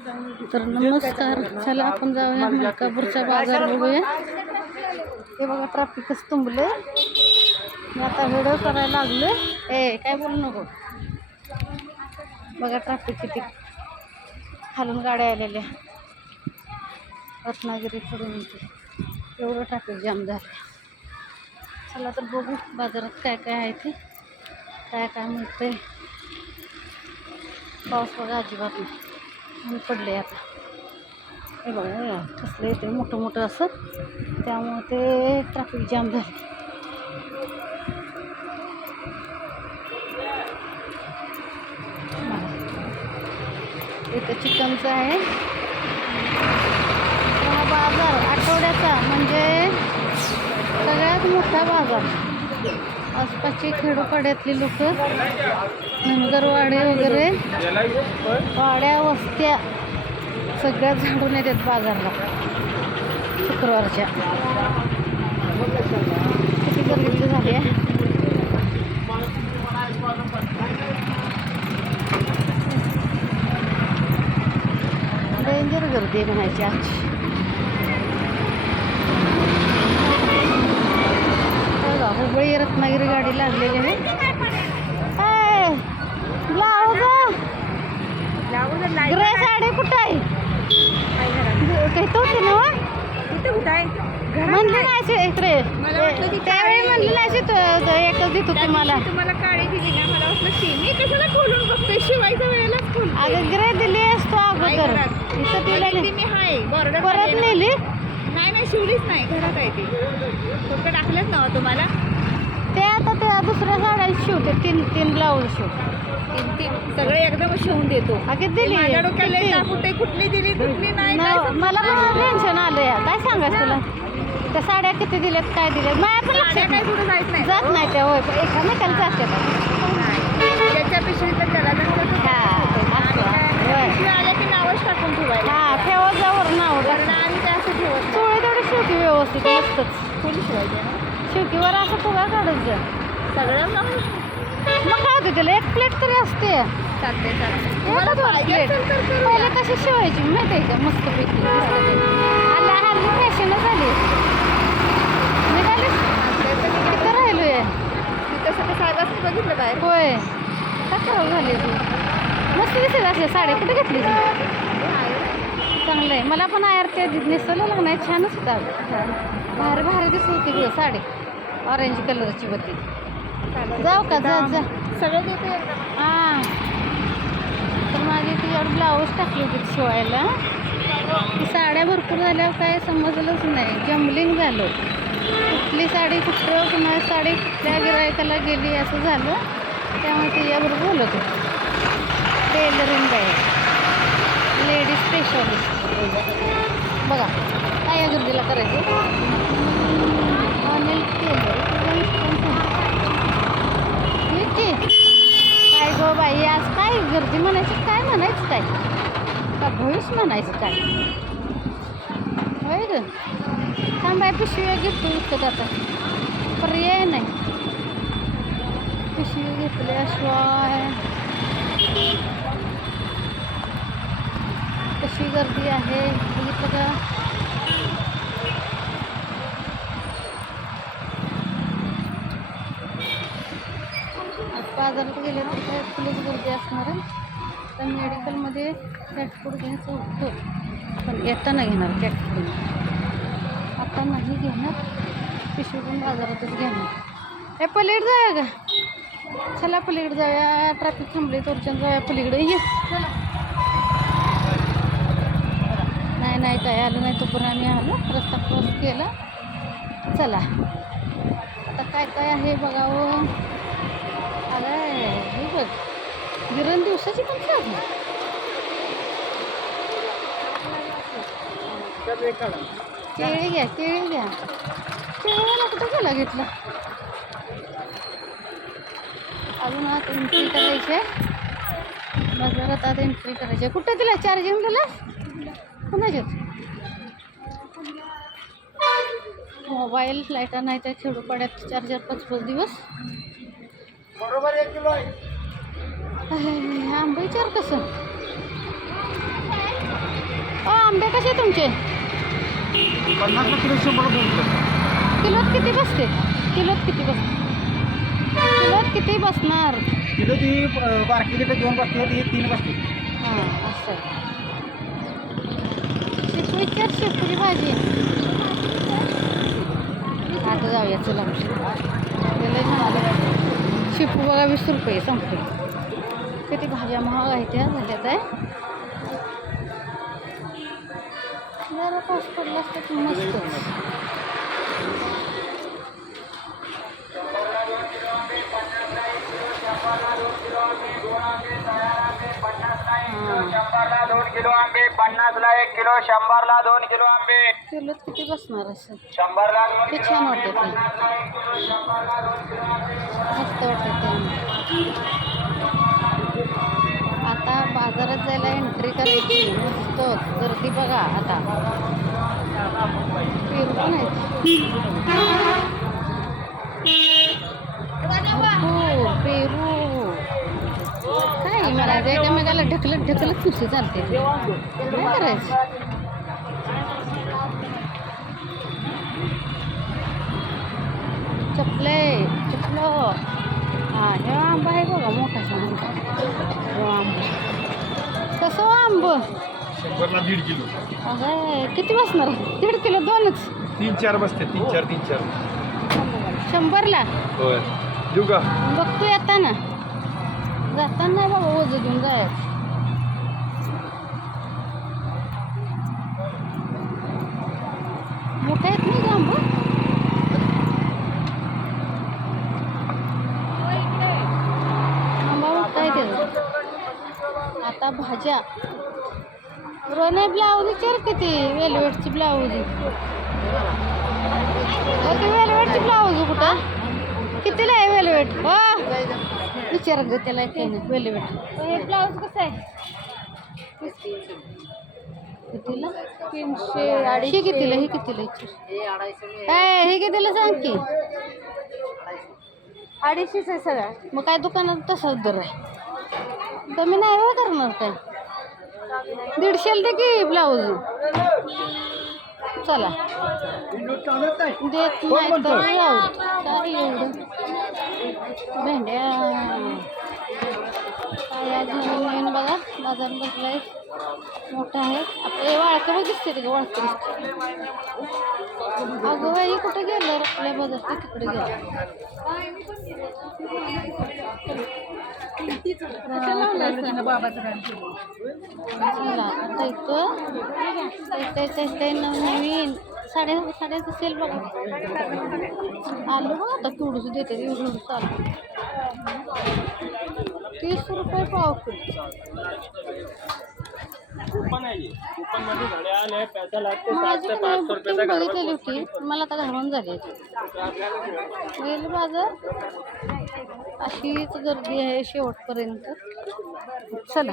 तर नमस्कार, चला आपण जाऊया मलकापूरचा बाजार बघूया. हे बघा ट्रॅफिकच तुंबले. मी आता व्हिडिओ करायला लागले. काय बोलू नको. बघा ट्रॅफिक किती खालून गाड्या आलेल्या, रत्नागिरीकडून एवढं ट्रॅफिक जाम झालं. चला तर बघू बाजारात काय काय आहे ते, काय काय मिळतंय. पाऊस बघा अजिबात नाही, ऊन पडले आता. हे बघा कसलं येते मोठं मोठं असं, त्यामुळे ते ट्रॅफिक जाम झाले. इथं चिकनचं आहे. हा बाजार आठवड्याचा म्हणजे सगळ्यात मोठा बाजार. आसपासची खेडोपाड्यातली लोक, धनगरवाडे वगैरे वाड्या वस्त्या सगळ्या झाडून येतात बाजारला शुक्रवारच्या. किती गर्दी झाली आहे. डेंजर गर्दी म्हणायची आजची. हुबळी रत्नागिरी गाडी लागलेली आहे. ग्रे साडी कुठं आहे? होती ना म्हणली नाही इकडे, त्यावेळी म्हणली नाही एकच देतो तुम्हाला. तुम्हाला काळी दिली ना, मला वाटलं मी कशाला खोलून बघतोय, शिवायच्या वेळेलाच खोल. अगं ग्रे दिली असतो अगोदर, इथं तिला मी हाय बॉर्डर परत नेली. नाही शिवलीच नाही, घरात आहे ती. फक्त टाकलंच ना तुम्हाला ते. आता त्या दुसऱ्या साड्या शिवते, तीन ब्लाऊज शिवते. तीन सगळे एकदम शिवून देतो. अगं दिली माझ्या डोक्याला कुठे कुठली दिली कुठली नाही. मला पण टेन्शन आलं या. काय सांगायचं तुला, त्या साड्या किती दिल्यात काय दिल्यात माझ्या पण लक्षात काय कुठं जात नाही त्या. होय एकामेकाला जाते त्याच्या पिशवीत त्याला आल्या की नावच टाकून ठेवायला. ठेवत जावर नाव आणि ते असं ठेवत चोळी तेवढी शिवती व्यवस्थित मस्तच फुल शिवायचं. शिवतीवर असं फुगा काढत जा सगळं मग काय होतं त्याला. एक प्लेट तरी असते. पहिला कशी शिवायची माहिती आहे का, मस्त पैकी आला. हल्ली फॅशनच आली. निघालीस किती राहिलोय. तसं साधाच बघितलं बाहेर. होय काय खराब झाली तू. मस्त दिसत असल्या साड्या कुठे घेतली ती. चांगलं आहे. मला पण आयर ते नेसवलं नाही, छानच होता. भारी भारी दिसत होती गं साडी, ऑरेंज कलरची होती. जाऊ का जा सगळं देते. हां तर माझी ती ब्लाऊज टाकली होती शिवायला. ती साड्या भरपूर झाल्यावर काय समजलंच नाही, जम्बलिंग झालं. कुठली साडी कुठं कुणाची साडी कुठल्या गिरायकाला गेली असं झालं. त्यामुळे तिच्याबरोबर बोलत होती. टेलरिंग आहे, लेडीज स्पेशालिस्ट. बघा काय या गर्दीला करायचं. अनिल टेलर काय गो बाई, आज काय गर्दी म्हणायची, काय म्हणायचं, काय का भविष्य म्हणायचं काय. होय ग थांबाय पिशवी घेतो विकत. आता पर्याय नाही, पिशवी घेतल्याशिवाय. कशी गर्दी आहे बघितलं का. बाजारात गेले तर काय फुलच गर्दी असणार आहे. तर मेडिकलमध्ये कॅट फूड घ्यायचं होतं, पण येताना घेणार कॅट फूड. आता नाही घेणार, पिशवीतून बाजारातच घेणार. पलीकडे जाऊया का. चला पलीकडे जाऊया. ट्रॅफिक थांबले तोरच्यान जाऊया पलीकडे. ये चला. नाही काय आलं नाही तोपर्यंत आम्ही आलो, रस्ता क्रॉस केला. चला आता काय काय आहे बघावं. हे बघ गिरण दिवसाची पण चालू. केळी घ्या केळी घ्या. केळीला कुठं गेला घेतला. अजून आता एंट्री करायची आहे बाजारात. आता एंट्री करायची आहे. कुठं दिला चार्जिंग दिला कुणाच्यात. मोबाईल लाईटा नाही त्या खेडोपाड्यात 4-5 दिवस. बरोबर 1 किलो आहे. आंबे विचार कसं कसे तुमचे? 50 किलो 100 रुपये. किलोत किती बसते? किलोत किती बसते? किलोत किती बसणार? किलो ती बारकी किलो 2 बसते, ही 3 बसते. हां असं आहे. शेपूची शेपूची भाजी. आता जाऊया चला गेलं म्हणाले शेपू बघा 20 रुपये संपले. किती भाज्या महाग आहेत त्या झाल्यात आहे. जरा पाऊस पडला असता की मस्तच. शंभरला 2 किलो आंबे, 50ला 1 किलो, 100ला 2 किलो आंबे. किलोत किती बसणार असं? 100ला 2 ते छान वाटत नाही. मस्त वाटत ते. आता बाजारात जायला एंट्री करायची मस्त गर्दी बघा आता. पेरू पण आहेत. हो पेरू काय मला एकामेकाला ढकलत ढकलत नुसते चालते. काय करायचं? चपले चपलं. हां हे आंबा आहे बघा मोठा आंबा. कसं आंब? 100ला 1.5 किलो. अगं किती बसणार? 1.5 किलो 2च. 3-4 बसते. 3-4. 100ला होय. देऊ का? बघतो येताना. जाताना नाही बाबा ओझं घेऊन जायचं. मोठा येत नाही का आंबा? आंबा मोठा आहे त्याचा. आता भाज्या रोने ब्लाऊज विचार किती वेलवेटची ब्लाऊज. वेलवेटची ब्लाऊज कुठं कितीला आहे वेलवेट? हो विचार ग त्याला काही नाही वेलवेट. हे ब्लाऊज कसं आहे? कितीला? 300. ही कितीला? ही कितीला? काय हे कितीला सांग की? 250 आहे सगळं. मग काय दुकानात तसाच दर आहे. कमी नाही हो करणार काय? 150 दे की ब्लाऊज. चला देत नाही तर जाऊ. काय एवढं भेंड्या काय अजून नवीन बघा बाजार बसलाय मोठा आहे. आपले वाळकं दिसते ते वाळकं दिसते. अगं बाई कुठे गेलं आपल्या बाजार तिकडे गेलं. नवीन साड्याचं सेल बघा आलं बघा आता थोडंसं देते एवढं चालू. 30 रुपये पाव किलो. माझी बघितलेली होती मला आता घालून झाली. गेले बाजार अशीच गर्दी आहे शेवटपर्यंत. चला